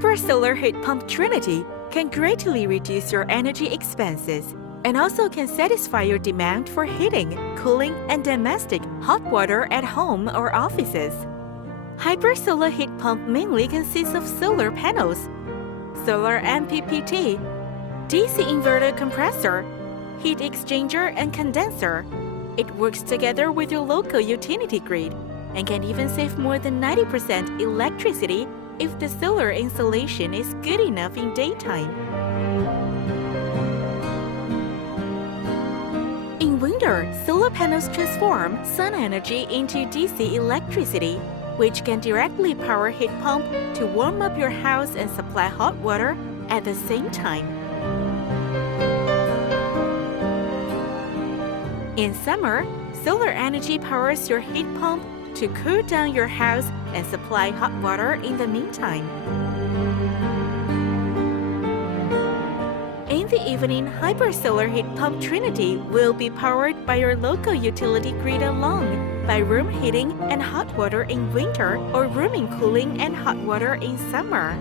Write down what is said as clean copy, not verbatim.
Hyper solar heat pump Trinity can greatly reduce your energy expenses and also can satisfy your demand for heating, cooling, and domestic hot water at home or offices. Hyper solar heat pump mainly consists of solar panels, solar MPPT, DC inverter compressor, heat exchanger, and condenser. It works together with your local utility grid and can even save more than 90% electricity if the solar installation is good enough in daytime. In winter, solar panels transform sun energy into DC electricity, which can directly power heat pump to warm up your house and supply hot water at the same time. In summer, solar energy powers your heat pump to cool down your house and supply hot water in the meantime. In the evening, Hyper Solar Heat Pump Trinity will be powered by your local utility grid alone by room heating and hot water in winter or room cooling and hot water in summer.